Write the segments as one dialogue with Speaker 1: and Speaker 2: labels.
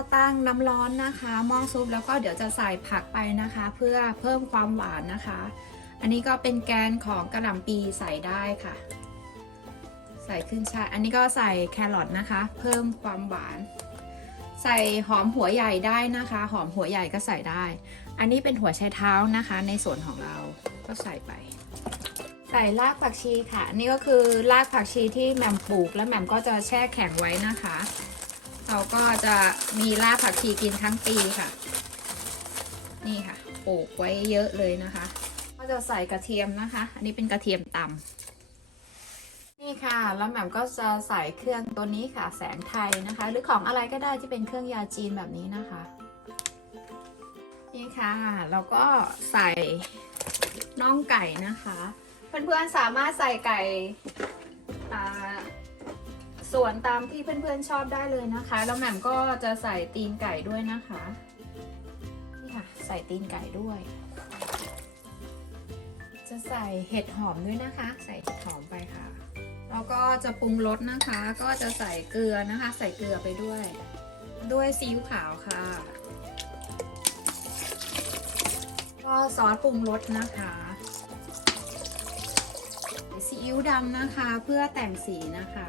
Speaker 1: ็ตั้งน้ำร้อนนะคะหม้อซุปแล้วก็เดี๋ยวจะใส่ผักไปนะคะ เพื่อเพิ่มความหวานนะคะ อันนี้ก็เป็นแกนของกระหล่ำปีใส่ได้ค่ะ ใส่ขึ้นช่ายอันนี้ก็ใส่แครอทนะคะ เพิ่มความหวาน ใส่หอมหัวใหญ่ได้นะคะ หอมหัวใหญ่ก็ใส่ได้ อันนี้เป็นหัวไชเท้านะคะ ในส่วนของเราก็ใส่ไปใส่รากผักชีค่ะอันนี่ก็คือรากผักชีที่แหม่มปลูกแล้วแหม่มก็จะแช่แข็งไว้นะคะ เราก็จะมีรากผักชีกินทั้งปีค่ะ นี่ค่ะปลูกไว้เยอะเลยนะคะ ก็จะใส่กระเทียมนะคะ อันนี้เป็นกระเทียมตำนี่ค่ะ แล้วแหม่มก็จะใส่เครื่องตัวนี้ค่ะ แสงไทยนะคะ หรือของอะไรก็ได้ที่เป็นเครื่องยาจีนแบบนี้นะคะ นี่ค่ะแล้วก็ใส่น่องไก่นะคะ เพื่อนๆสามารถใส่ไก่อ่า ส่วนตามที่เพื่อนๆชอบได้เลยนะคะ แล้วแหม่มก็จะใส่ตีนไก่ด้วยนะคะนี่ค่ะใส่ตีนไก่ด้วย จะใส่เห็ดหอมด้วยนะคะ ใส่เห็ดหอมไปค่ะแล้วก็จะปรุงรสนะคะ ก็จะใส่เกลือนะคะ ใส่เกลือไปด้วย ด้วยซีอิ๊วขาวค่ะ ก็ซอสปรุงรสนะคะซีอิ๊วดำนะคะเพื่อแต่งสีนะคะ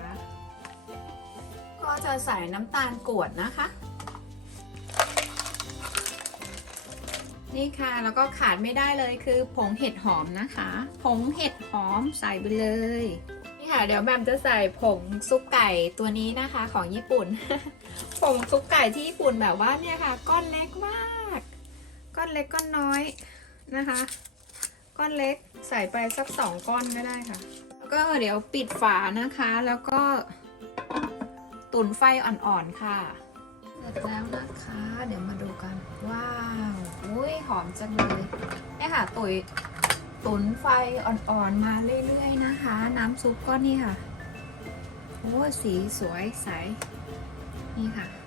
Speaker 1: ก็จะใส่น้ำตาลกรวดนะคะ นี่ค่ะแล้วก็ขาดไม่ได้เลยคือผงเห็ดหอมนะคะ ผงเห็ดหอมใส่ไปเลย นี่ค่ะเดี๋ยวแบมจะใส่ผงซุปไก่ตัวนี้นะคะของญี่ปุ่น ผงซุปไก่ที่ญี่ปุ่นแบบว่าเนี่ยค่ะ ก้อนเล็กมาก ก้อนเล็กก้อนน้อยนะคะ ก้อนเล็กใส่ไปสักสองก้อนก็ได้ค่ะ แล้วก็เดี๋ยวปิดฝานะคะแล้วก็ ตุนไฟอ่อนๆค่ะเสร็จแล้วนะคะ เดี๋ยวมาดูกัน ว้าวอุ้ยหอมจังเลยเนี่ยค่ะตุยตุนไฟอ่อนๆมาเรื่อยๆนะคะ น้ำซุปก็นี่ค่ะโอ้สีสวยใสนี่ค่ะ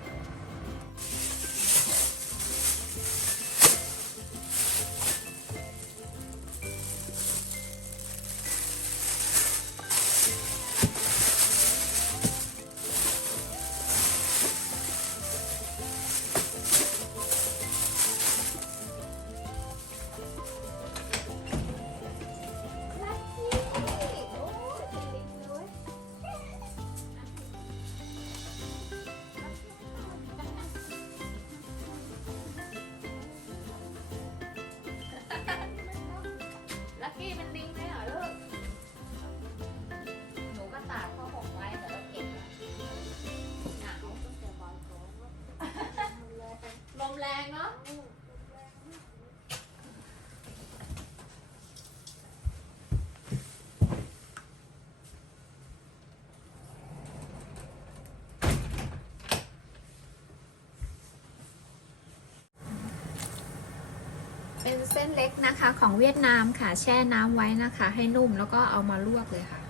Speaker 1: เป็นเส้นเล็กนะคะของเวียดนามค่ะ แช่น้ำไว้นะคะ ให้นุ่มแล้วก็เอามาลวกเลยค่ะ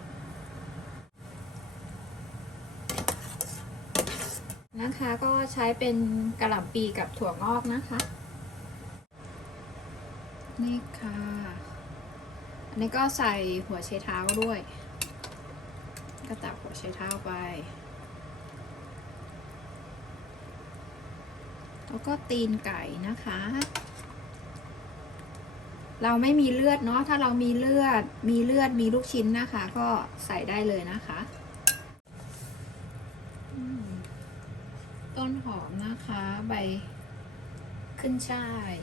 Speaker 1: นะคะก็ใช้เป็นกระหล่ำปีกับถั่วงอกนะคะ นี่ค่ะ อันนี้ก็ใส่หัวไชเท้าด้วย ก็ตักหัวไชเท้าไป แล้วก็ตีนไก่นะคะ เราไม่มีเลือดเนาะถ้าเรามีเลือดมีเลือดมีลูกชิ้นนะคะ ก็ใส่ได้เลยนะคะ ต้นหอมนะคะ ใบขึ้นช่าย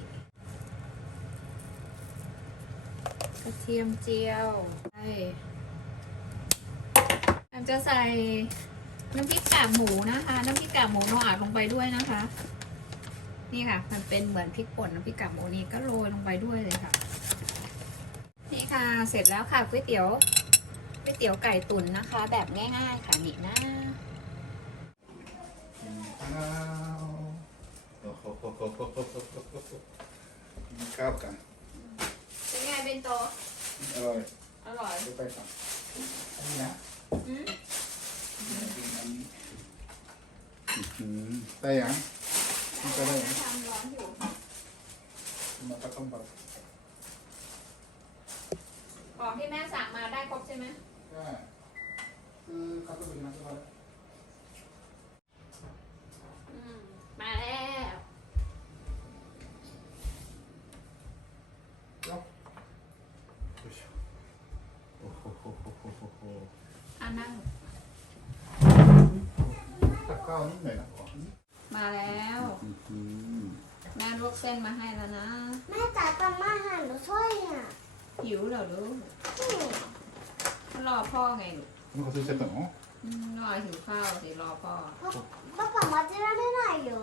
Speaker 1: กระเทียมเจียวใช่แอมจะใส่น้ำพริกกากหมูนะคะ น้ำพริกกากหมูเราอาดลงไปด้วยนะคะ นี่ค่ะ มันเป็นเหมือนพริกป่นพริกกากหมนี่ก็โรยลงไปด้วยเลยค่ะ นี่ค่ะ เสร็จแล้วค่ะก๋วยเตี๋ยวก๋วยเตี๋ยวไก่ตุ๋นนะคะ แบบง่ายๆค่ะนี่นะ
Speaker 2: ข้าวกัน
Speaker 1: เป็นไงเป็นโต
Speaker 2: อร่อย
Speaker 1: อร่อย
Speaker 2: ไปสั่งอันนี้นะ
Speaker 1: อืม
Speaker 2: ไปยัง นี่ก็ได้นะ
Speaker 1: ทำร้อนอยู่
Speaker 2: มันก็ต้องแบบ
Speaker 1: ของที่แม่สั่งมาได้ครบใช่ไหม
Speaker 2: ใช่คือเขาต้องไปกินน้ำก็พอแล้
Speaker 1: กเส้นมาให้แล้วนะ
Speaker 3: แม่จ๋าทำอาหารมาช่วยอะ
Speaker 1: หิวเหรอลูกรอพ่อไงลูก
Speaker 2: 누가 설치สื้?
Speaker 1: อืมรอหิวข้าวสิรอพ่อ
Speaker 3: พ่อพ่อป๋ามาจะเร้านได้ไหนอยู่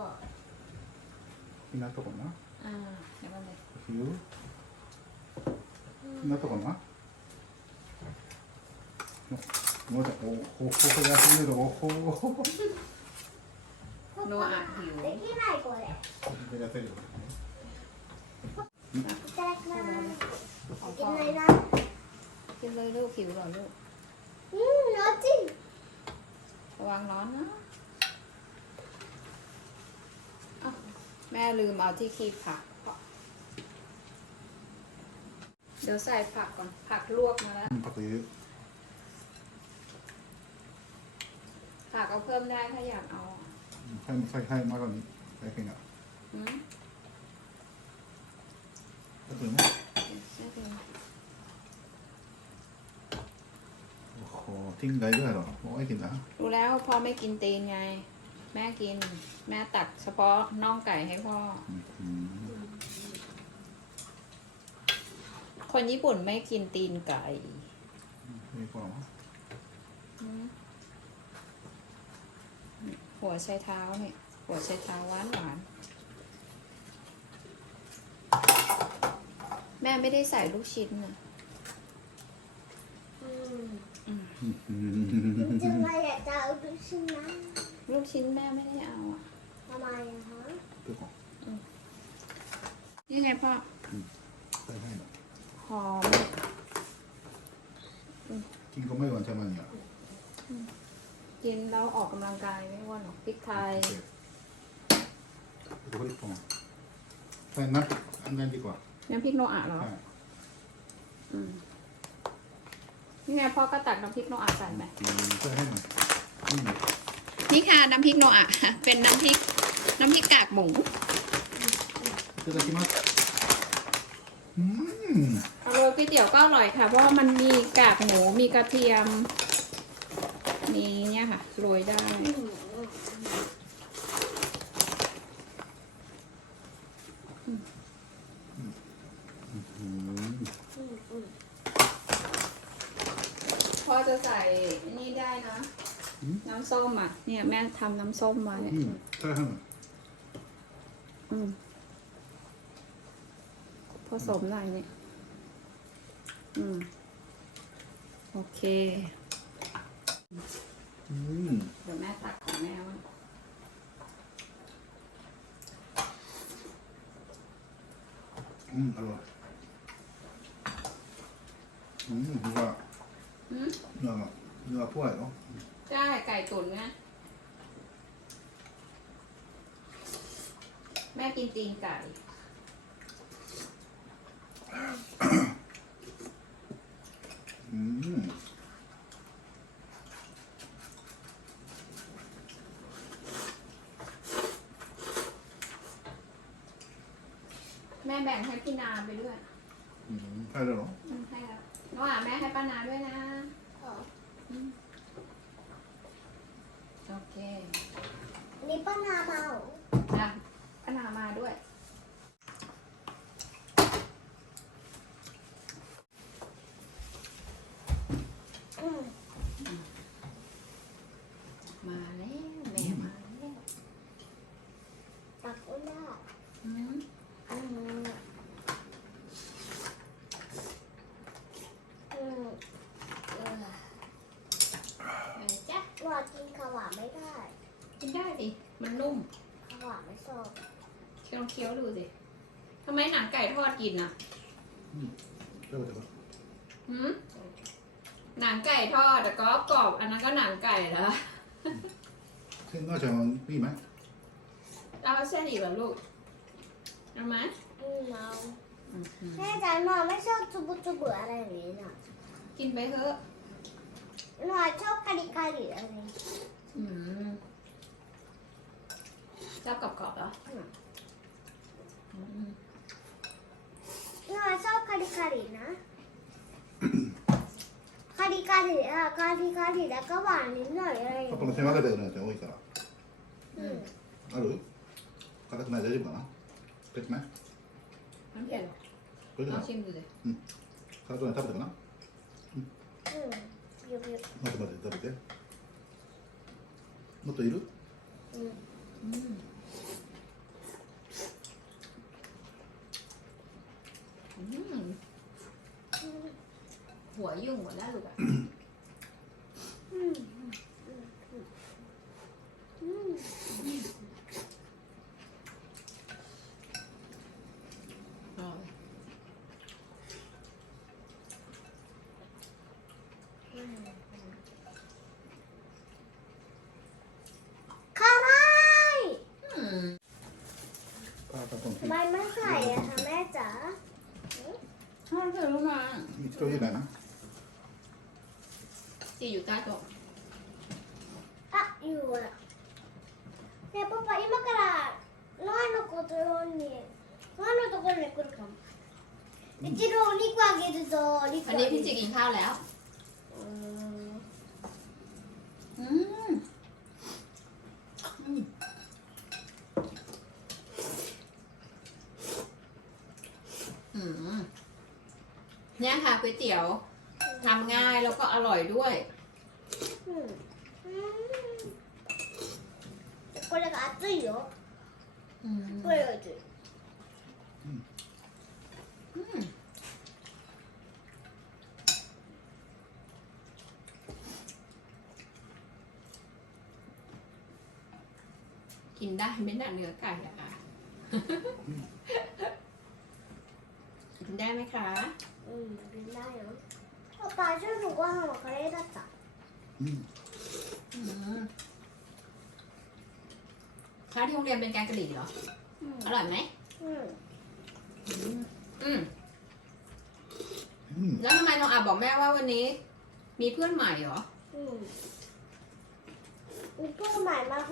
Speaker 2: 빛날거ก่?อนนะ
Speaker 1: อ่าเดี๋ยวมานเลย
Speaker 2: 휴? 빛날 거 건 나? 너, 너 자, 오, 호, 호, 호, 야, 손으 로, 호, 호, 호.
Speaker 1: โนอาหิว
Speaker 3: できないこれ
Speaker 2: でやせるよ
Speaker 3: いただきます
Speaker 1: ของ
Speaker 3: でき
Speaker 1: พ่อ
Speaker 3: ないな
Speaker 1: กินเลยลูกหิวเหรอลูก
Speaker 3: うんあっち
Speaker 1: ระวังร้อนนะอ้าวแม่ลืมเอาที่คีบผัก เดี๋ยวใส่ผักก่อน ผักลวกมาแล้ว
Speaker 2: パク言う
Speaker 1: ผักเอาเพิ่มได้ถ้าอยากเอา
Speaker 2: ใส้ใส้ใส้มากกว่า
Speaker 1: นี้ไส้
Speaker 2: เค็
Speaker 1: อะอืถึงไห
Speaker 2: มโอ้โหทิ้งไรด้วยเหรอโอ้ยกินนะ
Speaker 1: รู้แล้วพ่อไม่กินตีนไง แม่กิน แม่ตักเฉพาะน่องไก่ให้พ่อคนญี่ปุ่นไม่กินตีนไก่
Speaker 2: ไม่
Speaker 1: พอ หัวใช้เท้าเนี่ยหัวใช้เท้าหวานหวาน แม่ไม่ได้ใส่ลูกชิ้นนะ
Speaker 3: จะ
Speaker 2: มา
Speaker 3: อยากจะเอาลูกชิ้นนะ
Speaker 1: ลูกชิ้นแม่ไม่ได้เอาอะ
Speaker 3: ทำ
Speaker 2: ไมอะคะนี่
Speaker 1: ไงพ่อ
Speaker 2: หอ
Speaker 1: ม
Speaker 2: กินก็ไม่หวานใช่ไหมเนี่ย
Speaker 1: กินแล้วออกกำลังกายไม่ว่วนหรอกพริกไทย
Speaker 2: ดูนี่ใส่นัดอันนั้นดีกว่า
Speaker 1: น้ำพริกโนอาหรอนี่ไงพ่อก็ตักน้ำพริกโนอาใส่ไหม
Speaker 2: ใส่ให้หน่อย
Speaker 1: นี่ค่ะน้ำพริกโนอาเป็นน้ำพริก น้ำพริกกากหมู
Speaker 2: คือกินมา
Speaker 1: กออร่อยก๋วยเตี๋ยวก็อร่อยค่ะ เพราะว่ามันมีกากหมูมีกระเทียม มีเนี่ยค่ะโรยได้
Speaker 2: อืม
Speaker 1: พ่อจะใส่นี่ได้นะน้ำส้มอะ เนี่ยแม่ทำน้ำส้มไว้
Speaker 2: อืมใส่ให้หน่อย
Speaker 1: อืมผสมหน่อยเนี่ย อืม โอเค
Speaker 2: อืม
Speaker 1: เดี๋ยวแม่ตักของแม่ว่า
Speaker 2: อืมอร่อยอืมเนื้อ
Speaker 1: อืม
Speaker 2: เนื้อเนื้อพ่วยเนาะ
Speaker 1: ใช่ไก่ตุ๋นไงแม่กินตีนไก่
Speaker 2: อืม
Speaker 1: แม่แบ่งให้พี่นาไปด้วย
Speaker 2: อืมใช่แล้วเหรอ
Speaker 1: อืมให้แล้วน้องอะแม่ให้ป้านาด้วยนะ โอเค
Speaker 3: นี่ป้านาเมา
Speaker 1: อะป้านามาด้วย
Speaker 3: อืม
Speaker 1: มาแล้วแม่มาแล้ว
Speaker 3: ตักอุ้นได้
Speaker 1: อืม
Speaker 3: อืมอืมเออ
Speaker 1: ไหนจ๊ะ
Speaker 3: ว่ากินขาวหวานไม่ได้
Speaker 1: กินได้ดิ มันนุ่ม
Speaker 3: ขาวหวานไม่ชอบ
Speaker 1: เคี้ยวเคี้ยวดูสิทำไมหนังไก่ทอดกินอะ
Speaker 2: เดี๋ยวเดี๋ยว
Speaker 1: หืมหนังไก่ทอดแต่ก็กรอบ อันนั้นก็หนังไก่แล้ว
Speaker 2: เส้นน่าจะมีไหม
Speaker 1: เอาเส้นอีกเหรอลูกเอาไหม
Speaker 3: อืมเอาแม่จ๋าหนูไม่ชอบจุบุจุบุอะไรอย่างนี้น่ะ
Speaker 1: กินไปเถอะ
Speaker 3: หนูชอบคาริคาริอะไร
Speaker 1: อืม
Speaker 3: Sag doch Körper. Ja, ist auch Kari Kari, ne? カリカリあカリカリだかばにのやいパ
Speaker 2: パの手間かけてるやつ多いから。
Speaker 1: うん。
Speaker 2: ある？硬くない大丈夫かな？別名
Speaker 1: 何やろマシ
Speaker 2: ングで。
Speaker 1: うん。
Speaker 2: 硬くない食べてかな？
Speaker 3: うん。うん。よくよく
Speaker 2: 待て待て食べて。もっといる？
Speaker 3: うん。うん。
Speaker 1: อืม
Speaker 3: อืมหั
Speaker 1: ว อบเธอรู้มา
Speaker 2: 見つかるじゃないな
Speaker 1: จีอยู่ใต้โต๊ะ
Speaker 3: あอยู่อะねえパパ今からノアのことにノアのところに来るかも一度お肉あげるぞお肉
Speaker 1: อัน
Speaker 3: あ
Speaker 1: นี้
Speaker 3: げ
Speaker 1: พี่
Speaker 3: る
Speaker 1: จีกินข้าวแล้ว ก๋วยเตี๋ยวทำง่ายแล้วก็อร่อยด้วย
Speaker 3: うんうんこれが熱いよ
Speaker 1: อืม
Speaker 3: これが熱い
Speaker 1: อืมกินได้ไหม่น่าเนื้อไก่อะค่ะ กินได้ไหมคะ
Speaker 3: 응, 맨날 요. 오 빠, 저 그거 한번 그래봤
Speaker 2: 다. 응.
Speaker 1: อืมคลาสที่โรงเรียนเป็นแกงกะหรี่เหรอ,อร่อยไหม
Speaker 3: อืม.
Speaker 1: อืม
Speaker 2: 음.
Speaker 1: แล้วทำไมน้องอาบอกแม่ว่าวันนี้ มีเพื่อนใหม่เหรอ
Speaker 3: มีเพื่ 응. 오빠가 말만 하는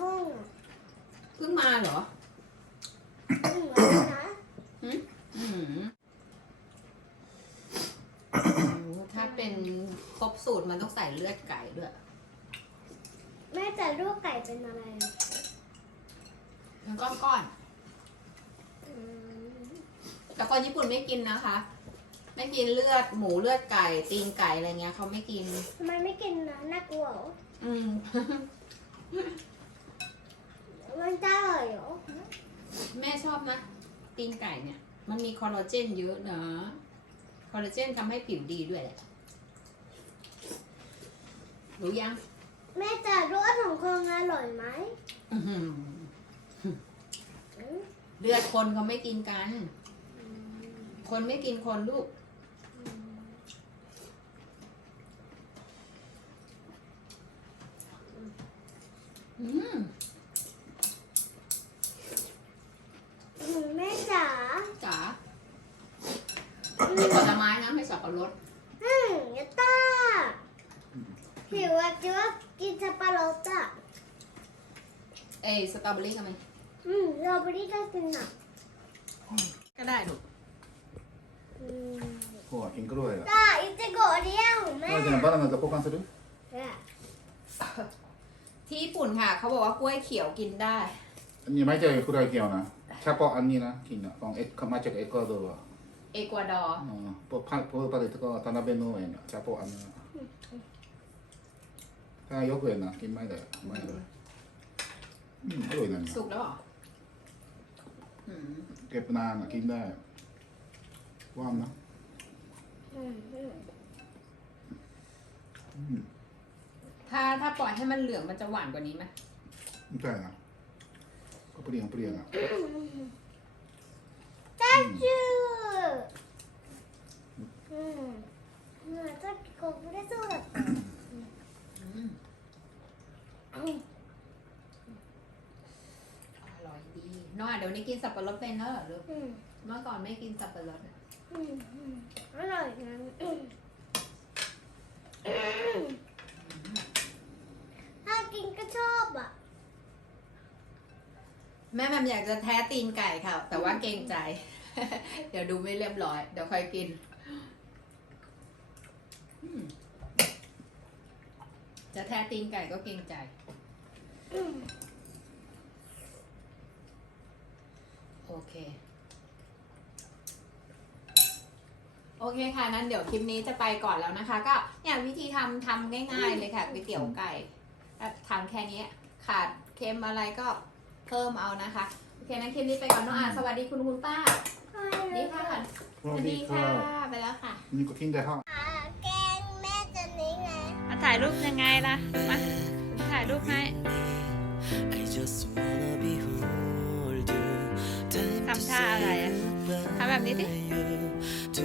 Speaker 1: เพิ่งมาเหรอ
Speaker 3: 거. อื
Speaker 1: ม เป็นครบสูตรมันต้องใส่เลือดไก่ด้วย
Speaker 3: แม่แต่ลูกไก่เป็นอะไรอะ
Speaker 1: มันก้อน
Speaker 3: อืม
Speaker 1: ๆแต่คนญี่ปุ่นไม่กินนะคะ ไม่กินเลือดหมูเลือดไก่ ตีนไก่อะไรเงี้ยเขาไม่กิน
Speaker 3: ทำไมไม่กินนะน่ากลัวเหรอ
Speaker 1: อืม
Speaker 3: มันจะอร่อยเหรอ
Speaker 1: แม่ชอบนะ ตีนไก่เนี่ย มันมีคอลลาเจนเยอะนะ คอลลาเจนทำให้ผิวดีด้วยแหละ รู้ยัง
Speaker 3: แม่แต่รสของคงอร่อยไหม
Speaker 1: อื้อหือ
Speaker 3: อืม
Speaker 1: เลือดคนเขาไม่กินกัน
Speaker 3: อืม
Speaker 1: คนไม่กินคนลูก
Speaker 3: อืม
Speaker 1: อืม
Speaker 3: อืมแม่จ๋า
Speaker 1: จ๋า
Speaker 3: อืม
Speaker 1: ผลไม้นะไม่สับปะรด
Speaker 3: หิวอ่ะจิว่ากินสับปะรดอ่ะ
Speaker 1: เอ้ยสตรอเบอรี่กันไหม
Speaker 3: อืมเราไปที่ได้กินอ่ะ
Speaker 1: ก็ได้ลูก
Speaker 3: อืม
Speaker 2: ほらピンクロール
Speaker 3: จ้าอิจิโกะเรียของแม่
Speaker 2: あじゃあバナナと交換する
Speaker 3: เนี่ย
Speaker 1: ที่ญี่ปุ่นค่ะ เขาบอกว่ากล้วยเขียวกินได้
Speaker 2: に巻いてるフライキよなチャポあんにな金なこのエクマチェエクアドルは
Speaker 1: เอกวาดอร์
Speaker 2: うんポパポパレとか田辺農園がチャポあんな あよくやな金前だよ前だようんอร่อยนะเนี่ย
Speaker 1: สุกแล้วเหรออืม
Speaker 2: เก็บนานอะกินได้ว่างนะ
Speaker 3: อืมอืม
Speaker 2: อืม
Speaker 1: ถ้าถ้าปล่อยให้มันเหลืองมันจะหวานกว่านี้ไหม
Speaker 2: みたいなก็เปรี้ยงเปรี้ยงอ่ะ
Speaker 3: チャーシューうんうんさっきこぼれそうだった
Speaker 1: อร่อยดีน้อยเดี๋ยวนี้กินสับปะรดเป็นแล้วหรอลูก
Speaker 3: อ
Speaker 1: เมื่อก่อนไม่กินสับปะรดอ
Speaker 3: ร่อยนะถ้ากินก็ชอบอะ
Speaker 1: แม่แมมอยากจะแท้ตีนไก่ค่ะ แต่ว่าเกรงใจ เดี๋ยวดูไม่เรียบร้อย เดี๋ยวค่อยกิน จะแท้ตีนไก่ก็เกรงใจ
Speaker 3: อืม
Speaker 1: เค โอเคค่ะ นั้นเดี๋ยวคลิปนี้จะไปก่อนแล้วนะคะ ก็เนี่ยวิธีทำทำง่ายๆเลยค่ะก๋วยเตี๋ยวไก่ทำแค่นี้ขาดเค็มอะไรก็เพิ่มเอานะคะ โอเคนั้นคลิปนี้ไปก่อนน้องอ่านสวัสดีคุณคุณป้า นี่ค่ะก่อนสวัสดีค่ะ ไปแล้วค่ะ
Speaker 2: นี่ก็ทิ้งได้ห้อง
Speaker 1: ถ่ายรูปยังไงล่ะ มาถ่ายรูปให้
Speaker 4: I just wanna be hold you. Time to
Speaker 1: Thăm tha
Speaker 4: say
Speaker 1: rồi à?
Speaker 4: goodbye.
Speaker 1: Thăm làm đi đi.
Speaker 4: You